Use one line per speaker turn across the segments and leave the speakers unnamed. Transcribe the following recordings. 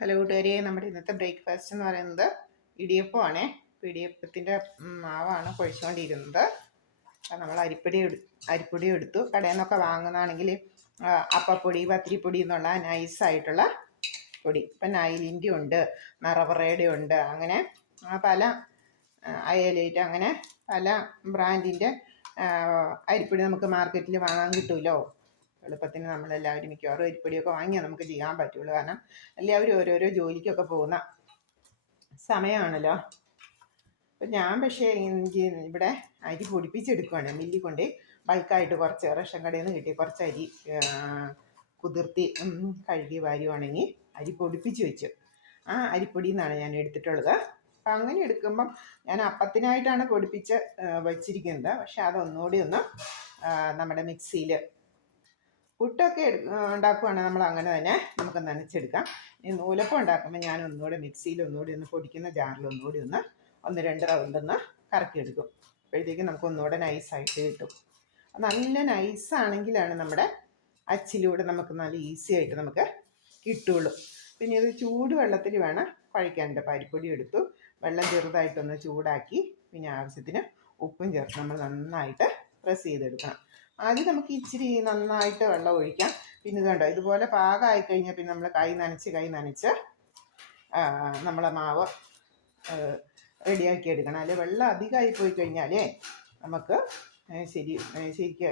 Hello കൂട്ടുകാരെ നമ്മുടെ ഇന്നത്തെ ബ്രേക്ക്ഫാസ്റ്റ് എന്ന് പറയുന്നത് ഇടിയപ്പമാണ്. ഇടിയപ്പത്തിന്റെ മാവാണ് കുഴച്ചുകൊണ്ടിരുന്നത് നമ്മൾ അരിപ്പൊടി എടു അരിപ്പൊടി എടുത്തു. കടയിൽ നിന്നൊക്കെ വാങ്ങുന്നതാണെങ്കിൽ അപ്പപ്പൊടി പത്തിരിപ്പൊടി എന്നുള്ള നൈസായിട്ടുള്ള പൊടി. ഇപ്പം നൈലിന്റെ ഉണ്ട് നറവറയുടെ ഉണ്ട് അങ്ങനെ പല അയലേറ്റ് അങ്ങനെ പല ബ്രാൻഡിന്റെ അരിപ്പൊടി നമുക്ക് മാർക്കറ്റിൽ വാങ്ങാൻ കിട്ടുമല്ലോ എളുപ്പത്തിന് നമ്മളെല്ലാവരും മിക്കവാറും അരിപ്പൊടിയൊക്കെ വാങ്ങിയാൽ നമുക്ക് ചെയ്യാൻ പറ്റുള്ളൂ. കാരണം എല്ലാവരും ഓരോരോ ജോലിക്കൊക്കെ പോകുന്ന സമയമാണല്ലോ അപ്പം ഞാൻ പക്ഷേ ഇവിടെ അരി പൊടിപ്പിച്ചെടുക്കുകയാണ് മില്ലി കൊണ്ട് ബൾക്കായിട്ട് കുറച്ച് റേഷൻ കടയിൽ നിന്ന് കിട്ടി കുറച്ച് അരി കുതിർത്തി കഴുകി വാരി ഉണങ്ങി അരി പൊടിപ്പിച്ച് വെച്ചു. ആ അരിപ്പൊടി എന്നാണ് ഞാൻ എടുത്തിട്ടുള്ളത്. അപ്പം അങ്ങനെ എടുക്കുമ്പം ഞാൻ അപ്പത്തിനായിട്ടാണ് പൊടിപ്പിച്ച് വച്ചിരിക്കുന്നത്. പക്ഷെ അതൊന്നുകൂടി ഒന്ന് നമ്മുടെ മിക്സിയിൽ പുട്ടൊക്കെ ഉണ്ടാക്കുവാണെങ്കിൽ നമ്മൾ അങ്ങനെ തന്നെ നമുക്ക് നനച്ചെടുക്കാം. ഈ നൂലപ്പം ഉണ്ടാക്കുമ്പോൾ ഞാൻ ഒന്നുകൂടി മിക്സിയിൽ ഒന്നുകൂടി ഒന്ന് പൊടിക്കുന്ന ജാറിൽ ഒന്നുകൂടി ഒന്ന് ഒന്ന് രണ്ട് റൗണ്ടൊന്ന് കറക്കിയെടുക്കും. അപ്പോഴത്തേക്കും നമുക്ക് ഒന്നുകൂടെ നൈസായിട്ട് കിട്ടും. നല്ല നൈസാണെങ്കിലാണ് നമ്മുടെ അച്ചിലൂടെ നമുക്ക് നല്ല ഈസി ആയിട്ട് നമുക്ക് കിട്ടുള്ളൂ. പിന്നെ ഇത് ചൂടുവെള്ളത്തിൽ വേണം കഴിക്കാനുണ്ട് പരിപ്പൊടി എടുത്തു വെള്ളം ചെറുതായിട്ടൊന്ന് ചൂടാക്കി പിന്നെ ആവശ്യത്തിന് ഉപ്പും ചേർത്ത് നമ്മൾ നന്നായിട്ട് പ്രസ് ചെയ്തെടുക്കണം. ആദ്യം നമുക്ക് ഇച്ചിരി നന്നായിട്ട് വെള്ളം ഒഴിക്കാം. പിന്നെ ഇതുണ്ടോ ഇതുപോലെ പാകമായി കഴിഞ്ഞാൽ പിന്നെ നമ്മൾ കൈ നനച്ച് കൈ നനച്ച് നമ്മളെ മാവ് റെഡിയാക്കി എടുക്കണം. അല്ലെ വെള്ളം അധികമായി പോയി കഴിഞ്ഞാലേ നമുക്ക് ശരി ശരിക്ക്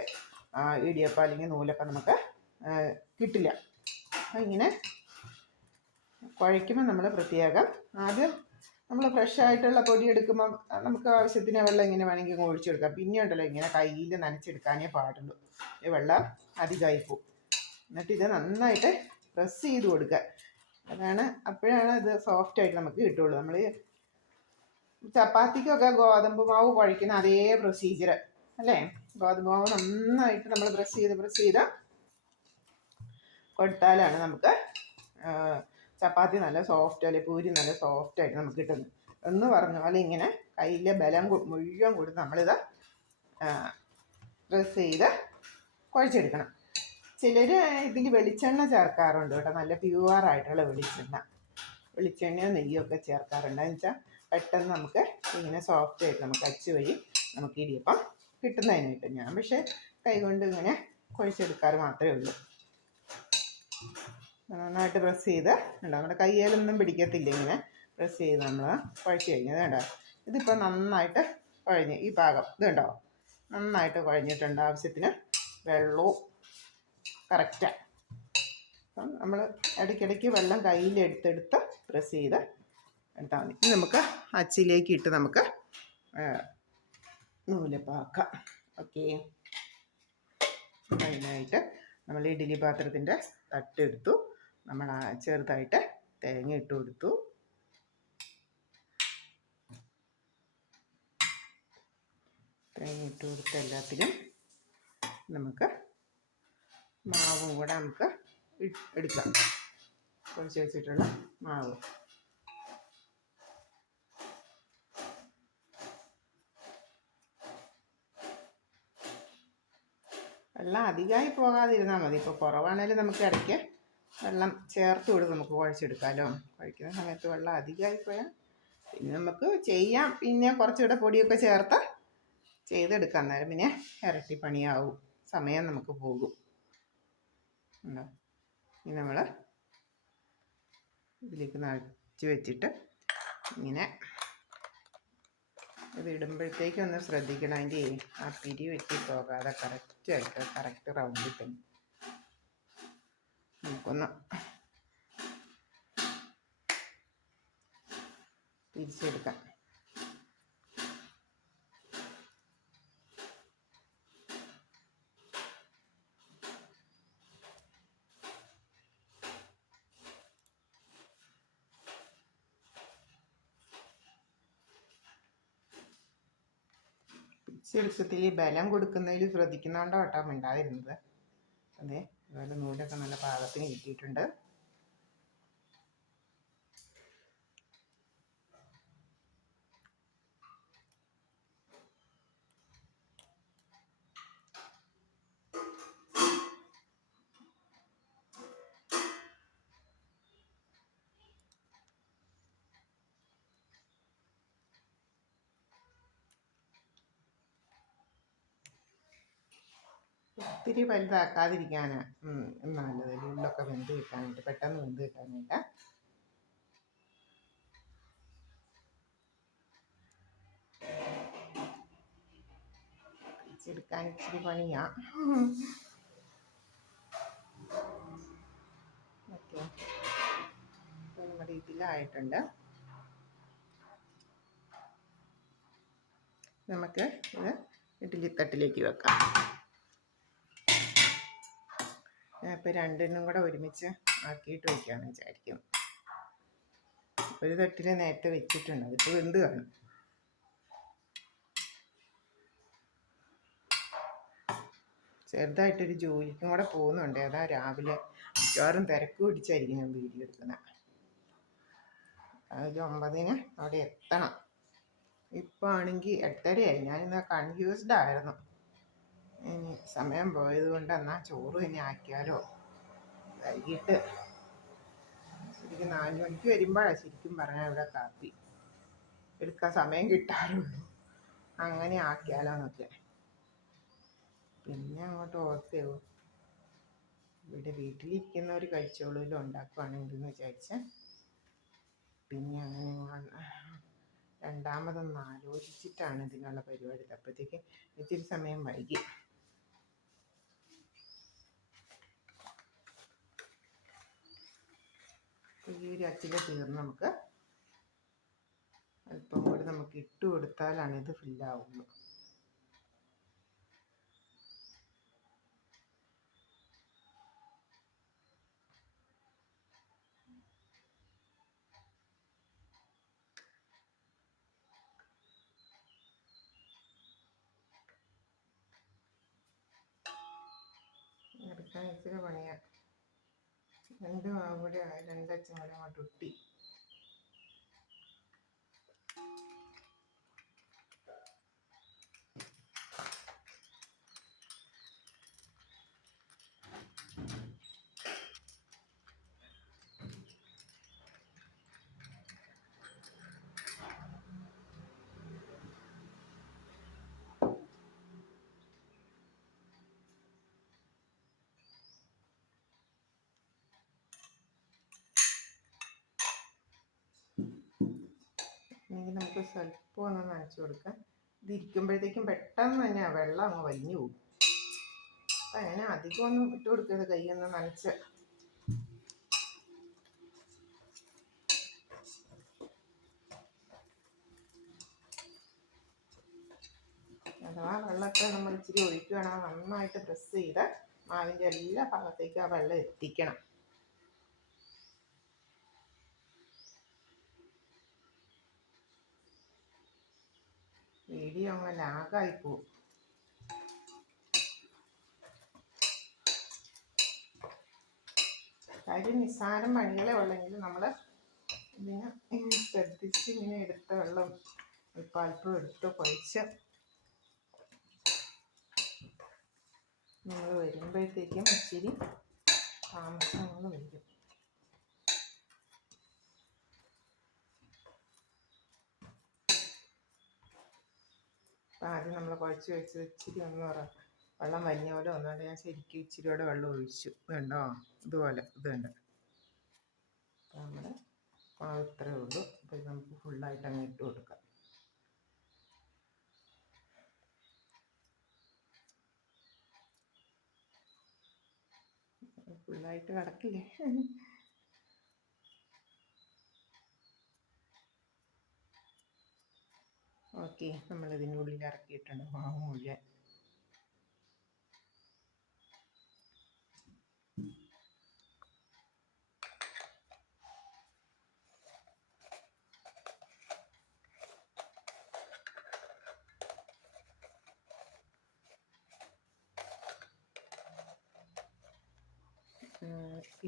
ഇടിയപ്പം അല്ലെങ്കിൽ നൂലപ്പം നമുക്ക് കിട്ടില്ല. അപ്പം ഇങ്ങനെ കുഴയ്ക്കുമ്പോൾ നമ്മൾ പ്രത്യേകം ആദ്യം നമ്മൾ ഫ്രഷ് ആയിട്ടുള്ള പൊടി എടുക്കുമ്പം നമുക്ക് ആവശ്യത്തിന് വെള്ളം ഇങ്ങനെ വേണമെങ്കിൽ ഒഴിച്ചെടുക്കാം പിന്നെ ഉണ്ടല്ലോ ഇങ്ങനെ കയ്യിൽ നനച്ചെടുക്കാനേ പാടുള്ളൂ. ഈ വെള്ളം അധികമായി പോവും. എന്നിട്ട് ഇത് നന്നായിട്ട് പ്രസ് ചെയ്ത് കൊടുക്കുക. അതാണ് അപ്പോഴാണ് ഇത് സോഫ്റ്റ് ആയിട്ട് നമുക്ക് കിട്ടുള്ളൂ. നമ്മൾ ചപ്പാത്തിക്കൊക്കെ ഗോതമ്പ് മാവ് കുഴയ്ക്കുന്ന അതേ പ്രൊസീജിയർ അല്ലേ? ഗോതമ്പ് മാവ് നന്നായിട്ട് നമ്മൾ പ്രസ് ചെയ്ത് പ്രസ് ചെയ്ത് കൊടുത്താലാണ് നമുക്ക് ചപ്പാത്തി നല്ല സോഫ്റ്റ് അല്ലെങ്കിൽ പൂരി നല്ല സോഫ്റ്റ് ആയിട്ട് നമുക്ക് കിട്ടുന്നു. എന്ന് പറഞ്ഞ പോലെ ഇങ്ങനെ കയ്യിലെ ബലം മുഴുവൻ കൊടുത്ത് നമ്മളിത് പ്രസ് ചെയ്ത് കുഴച്ചെടുക്കണം. ചിലർ ഇതിൽ വെളിച്ചെണ്ണ ചേർക്കാറുണ്ട് കേട്ടോ. നല്ല പ്യുവറായിട്ടുള്ള വെളിച്ചെണ്ണ. വെളിച്ചെണ്ണയോ നെയ്യൊക്കെ ചേർക്കാറുണ്ട്. എന്ന് വെച്ചാൽ പെട്ടെന്ന് നമുക്ക് ഇങ്ങനെ സോഫ്റ്റ് ആയിട്ട് നമുക്ക് അച്ച് വഴി നമുക്ക് ഇടിയപ്പം കിട്ടുന്നതിനായിട്ട് ഞാൻ പക്ഷേ കൈകൊണ്ട് ഇങ്ങനെ കുഴച്ചെടുക്കാറ് മാത്രമേ ഉള്ളൂ. നന്നായിട്ട് പ്രസ് ചെയ്ത് ഉണ്ടോ നമ്മുടെ കയ്യിലൊന്നും പിടിക്കത്തില്ല ഇങ്ങനെ. പ്രസ് ചെയ്ത് നമ്മൾ കുഴച്ച് കഴിഞ്ഞത് കേട്ടോ ഇതിപ്പോൾ നന്നായിട്ട് കുഴഞ്ഞ് ഈ ഭാഗം. ഇതുണ്ടോ നന്നായിട്ട് കുഴഞ്ഞിട്ടുണ്ട് ആവശ്യത്തിന് വെള്ളവും. കറക്റ്റാണ് അപ്പം നമ്മൾ ഇടയ്ക്കിടയ്ക്ക് വെള്ളം കയ്യിലെടുത്തെടുത്ത് പ്രസ് ചെയ്ത് എടുത്താൽ മതി. ഇനി നമുക്ക് അച്ചിലേക്ക് ഇട്ട് നമുക്ക് നൂലപ്പാക്കാം. ഓക്കെ അതിനായിട്ട് നമ്മൾ ഇഡ്ഡലി പാത്രത്തിന്റെ തട്ടെടുത്തു. നമ്മൾ ചെറുതായിട്ട് തേങ്ങ ഇട്ട് കൊടുത്തു. തേങ്ങ ഇട്ട് കൊടുത്ത എല്ലാത്തിലും നമുക്ക് മാവും കൂടെ നമുക്ക് എടുക്കാം. കുറച്ച് വെച്ചിട്ടുള്ള മാവ്. വെള്ളം അധികമായി പോകാതിരുന്നാൽ മതി. ഇപ്പോൾ കുറവാണേലും നമുക്ക് ഇടയ്ക്ക് വെള്ളം ചേർത്ത് കൊടുത്ത് നമുക്ക് കുഴച്ചെടുക്കാമല്ലോ കുഴക്കുന്ന സമയത്ത് വെള്ളം അധികമായി പോയാൽ പിന്നെ നമുക്ക് ചെയ്യാം. പിന്നെ കുറച്ചുകൂടെ പൊടിയൊക്കെ ചേർത്ത് ചെയ്തെടുക്കാം. നേരം പിന്നെ ഇരട്ടി പണിയാവും. സമയം നമുക്ക് പോകും. ഉണ്ടോ? ഇനി നമ്മൾ ഇതിലേക്ക് നിറച്ച് വെച്ചിട്ട് ഇങ്ങനെ ഇത് ഇടുമ്പോഴത്തേക്കും ഒന്ന് ശ്രദ്ധിക്കണം. അതിന്റെ ആ പിരി വെച്ചിട്ട് പോകാതെ കറക്റ്റായിട്ട് കറക്റ്റ് റൗണ്ടിൽ തന്നെ നമുക്കൊന്ന് തിരിച്ചെടുക്കാം. ചെറുപ്പത്തിൽ ബലം കൊടുക്കുന്നതിൽ ശ്രദ്ധിക്കുന്നതുകൊണ്ടാണ് കേട്ടോ ഉണ്ടായിരുന്നത് അതെ. അതുപോലെ നൂലൊക്കെ നല്ല പാകത്തിന് കിട്ടിയിട്ടുണ്ട്. ഒത്തിരി വലുതാക്കാതിരിക്കാനാണ് നല്ലത് ഉള്ളൊക്കെ വെന്ത് കിട്ടാനായിട്ട് പെട്ടെന്ന് വെന്ത് കിട്ടാനായിട്ട് എടുക്കാൻ ഇച്ചിരി പണിയാ. ഓക്കെ. നമ്മുടെ ഇതിലായിട്ടുണ്ട്. നമുക്ക് ഇത് ഇഡ്ഡലിത്തട്ടിലേക്ക് വെക്കാം. ഇപ്പോൾ രണ്ടെണ്ണം കൂടെ ഒരുമിച്ച് ആക്കിയിട്ട് വയ്ക്കാമെന്ന് വിചാരിക്കും ഒരു തട്ടിൽ നേരത്തെ വെച്ചിട്ടുണ്ട്. അതിപ്പോൾ വെന്ത് കാണും. ചെറുതായിട്ടൊരു ജോലിക്കും കൂടെ പോകുന്നുണ്ട്. അതാ രാവിലെ മിക്കവാറും തിരക്ക് പിടിച്ചായിരിക്കും ഞാൻ വീഡിയോ എടുക്കുന്നത് അതിൽ ഒമ്പതിന് അവിടെ എത്തണം. ഇപ്പോൾ ആണെങ്കിൽ എട്ടരയായി. ഞാനിന്ന് കൺഫ്യൂസ്ഡ് ആയിരുന്നു. ഇനി സമയം പോയത് കൊണ്ട് എന്നാൽ ചോറ് ഇനി ആക്കിയാലോ? വൈകിട്ട്. ശരിക്കും നാല് മണിക്ക് വരുമ്പോഴാണ് ശരിക്കും പറഞ്ഞാൽ ഇവിടെ കാപ്പി. എടുക്കാൻ സമയം കിട്ടാറുള്ളൂ. അങ്ങനെ ആക്കിയാലോ എന്നൊക്കെ. പിന്നെ അങ്ങോട്ട് ഓർത്തയോ ഇവിടെ വീട്ടിലിരിക്കുന്നവർ കഴിച്ചോളൂല്ലോ ഉണ്ടാക്കുവാണെങ്കിൽ എന്ന് വിചാരിച്ച. പിന്നെ അങ്ങനെ രണ്ടാമതൊന്ന് ആലോചിച്ചിട്ടാണ് ഇതിനുള്ള പരിപാടി. അപ്പോഴത്തേക്ക് ഇത്തിരി സമയം വൈകി. ഈ ഒരു അച്ചിലെ തീർന്ന് നമുക്ക് അല്പം കൂടി നമുക്ക് ഇട്ട് കൊടുത്താലാണ് ഇത് ഫില്ലാവുള്ളൂ ഇച്ചിരി പണിയാണ് രണ്ട് അവിടെ രണ്ടച്ഛൻ കൂടെ അങ്ങോട്ട് ഒട്ടി. ഇല്ലെങ്കിൽ നമുക്ക് സ്വല്പം ഒന്ന് നനച്ചു കൊടുക്കാം. ഇത് ഇരിക്കുമ്പോഴത്തേക്കും പെട്ടെന്ന് തന്നെ ആ വെള്ളം അങ്ങ് വലിഞ്ഞു പോകും. അപ്പം അങ്ങനെ അധികം ഒന്നും ഇട്ട് കൊടുക്കരുത്. കൈയൊന്ന് നനച്ച്. അഥവാ വെള്ളമൊക്കെ നമ്മൾ ഇച്ചിരി ഒഴിക്കുകയാണെങ്കിൽ നന്നായിട്ട് പ്രസ് ചെയ്ത് മാവിന്റെ എല്ലാ ഭാഗത്തേക്കും ആ വെള്ളം എത്തിക്കണം. വീഡിയോ അങ്ങ് ലാഗായി പോകും കാര്യം നിസ്സാരം പണികളെ ഉള്ളെങ്കിൽ നമ്മൾ ഇതിനെ ശ്രദ്ധിച്ച് ഇങ്ങനെ എടുത്ത വെള്ളം അല്പം എടുത്ത് കുഴച്ച് നമ്മൾ വരുമ്പോഴത്തേക്കും ഇച്ചിരി താമസങ്ങൾ വരും അപ്പം ആദ്യം നമ്മൾ കുഴച്ച് വെച്ച് ഇച്ചിരി ഒന്ന് വെള്ളം വലിയ പോലെ ഒന്നുകൊണ്ട് ഞാൻ ശരിക്കും ഇച്ചിരി കൂടെ വെള്ളം ഒഴിച്ചു. ഇതുണ്ടോ? ഇതുപോലെ ഇത് കണ്ട് അപ്പം നമ്മുടെ ഇത്രയേ ഉള്ളൂ. അപ്പോൾ ഇത് നമുക്ക് ഫുള്ളായിട്ട് അങ്ങ് ഇട്ട് കൊടുക്കാം. ഫുള്ളായിട്ട് കിടക്കില്ലേ? ഓക്കെ നമ്മൾ ഇതിനുള്ളിൽ ഇറക്കിയിട്ടുണ്ട് മാവ് മുഴുവൻ.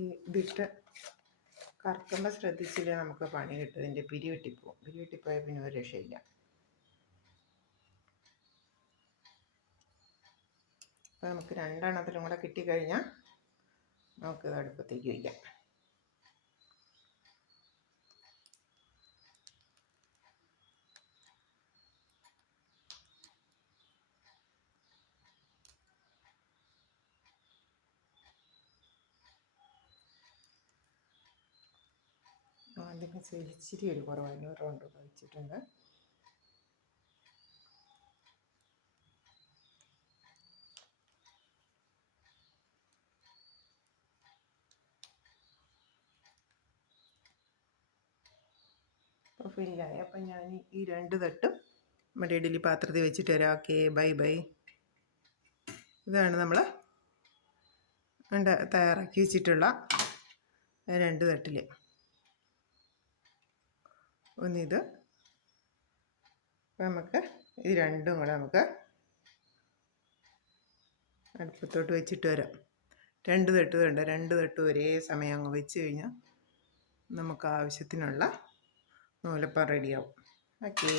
ഈ ഇതിട്ട് കറക്കുമ്പോൾ ശ്രദ്ധിച്ചില്ലേ നമുക്ക് പണി കിട്ടും. ഇതിന്റെ പിരി വെട്ടിപ്പോവും. പിരി വെട്ടിപ്പോയാൽ പിന്നെ ഒരു രക്ഷയില്ല. അപ്പോൾ നമുക്ക് രണ്ടെണ്ണത്തിലും കൂടെ കിട്ടിക്കഴിഞ്ഞാൽ നമുക്ക് അടുപ്പത്തേക്ക് വയ്ക്കാം അതിന് ഇച്ചിരി ഒരു കുറവായിരുന്നു ഒരു റൗണ്ട് വെച്ചിട്ടുണ്ട് ഫില്ലായി അപ്പം ഞാൻ ഈ രണ്ട് തട്ടും നമ്മുടെ ഇഡലി പാത്രത്തിൽ വെച്ചിട്ട് വരാം ഓക്കെ ബൈ ബൈ. ഇതാണ് നമ്മൾ തയ്യാറാക്കി വെച്ചിട്ടുള്ള രണ്ട് തട്ടിൽ ഒന്നിത് നമുക്ക് ഇത് രണ്ടും കൂടെ നമുക്ക് അടുപ്പത്തോട്ട് വെച്ചിട്ട് വരാം. രണ്ട് തട്ട് വേണ്ട രണ്ട് തട്ട് ഒരേ സമയം അങ്ങ് വെച്ച് കഴിഞ്ഞാൽ നമുക്ക് ആവശ്യത്തിനുള്ള നൂലപ്പം റെഡിയാവും ഓക്കേ